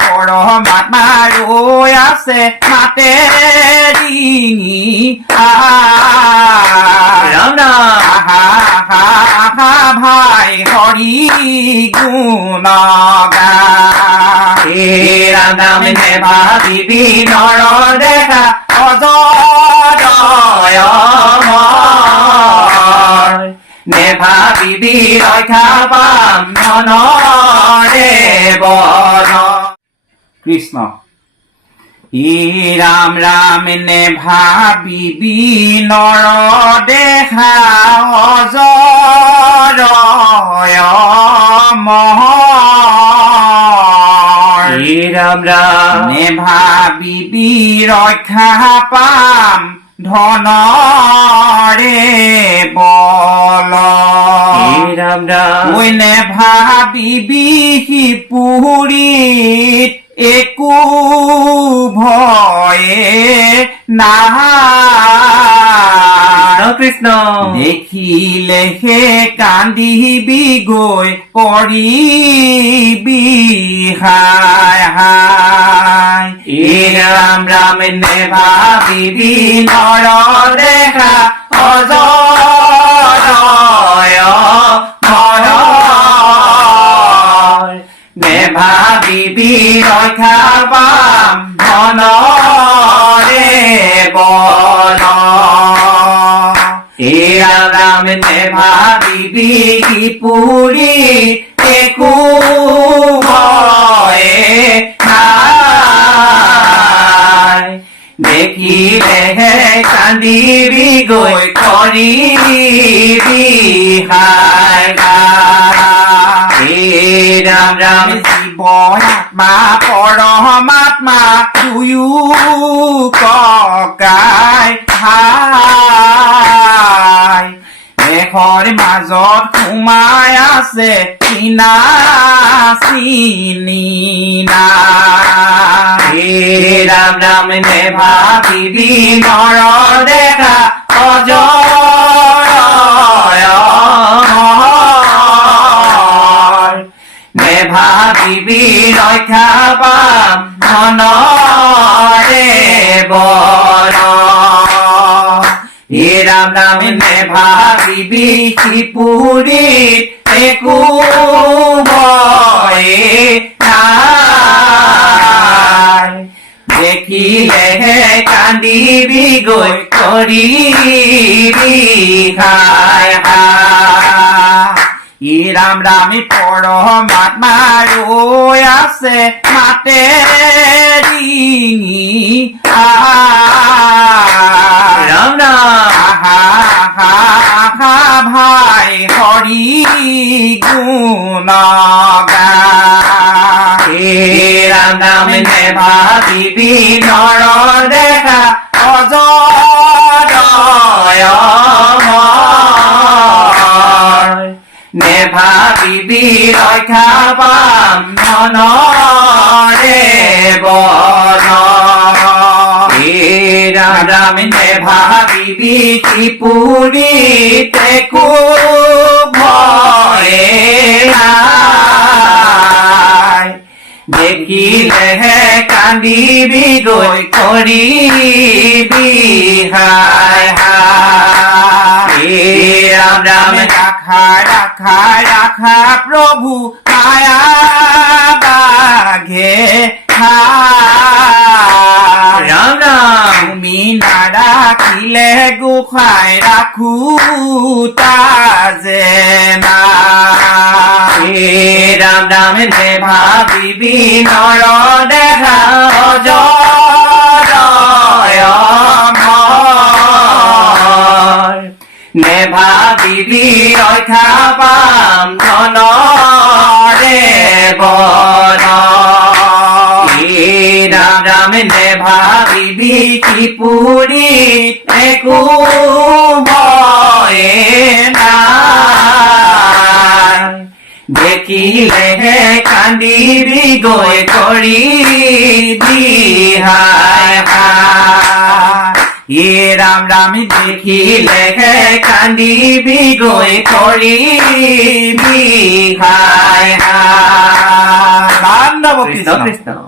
পৰমাত্মা ৰৈ আছে মাতে ডিঙি আহা ভাই হৰি গুণ গা। হে ৰাম ৰাম নে ভাবিবি নৰ দেখা অজয় অজয় নে ভাবিবি ৰক্ষা পাম মনৰে কৃষ্ণ। ই ৰাম ৰাম নে ভাবিবি নৰ দেখা অজয় মহৰ হে ৰাম ৰাম নে ভাবিবি ৰক্ষা পাম ধনৰে বল। ৰাম ৰাম ভাবিবি সিপুৰীত একো ভয়ে নাই কৃষ্ণ দেখিলে হে কান্দিবি গৈ পৰিবি হাই হাই হে ৰাম ৰাম নে ভাবিবি নৰ দেখা অজয় ভাবিবি ৰক্ষা পাম ধনৰে বন। হে ৰাম ৰাম নে ভাবিবি পুৰী একো ভয়ে নাই। দেখিলেহে কান্দিবি গৈ কৰিবি হাই হে ৰাম আত্মা পৰমাত্মা দুয়ো ককাই ভাই দেশৰ মাজত সোমাই আছে চিনা চিনি ৰাম ৰাম দেখা ভাবিবি পাম ধনৰে বন হে ৰাম ৰাম নে ভাবিবি সিপুৰীত একো ভয়ে নাই দেখিলেহে কান্দিবি গৈ কৰিবি হাই হাই ই ৰাম ৰামী পৰমাত্মা ৰৈ আছে মাতে আহা আহা ভাই হৰি গুণ গা হে ৰাম ৰাম নে ভাবিবি নৰ দেখা ৰক্ষা পাম ধনৰে বন হে ৰাম ৰাম নে ভাবিবি ত্ৰিপুৰীত একো ভয়ে নাই দেখিলেহে কান্দিবি গৈ কৰিবি হাই হাই হে ৰাম ৰাম রাখা রাখা রাখা প্রভু মায়া বাঘে। ৰাম ৰাম তুমি না রাখিলে গোসাই রাখু তাজে না। রাম ৰাম ৰাম নে ভাবিবি নৰ দেখা নে ভাবিবি ৰক্ষা পাম ধনৰে বন হে ৰাম ৰাম নে ভাবিবি ত্ৰিপুৰীত একো ভয়ে নাই দেখিলেহে কান্দিবি গৈ কৰিবি হাই হাই হে রাম রামি भी गोए কান্দিবি গৈ हाय হায় হায় কৃষ্ণ কৃষ্ণ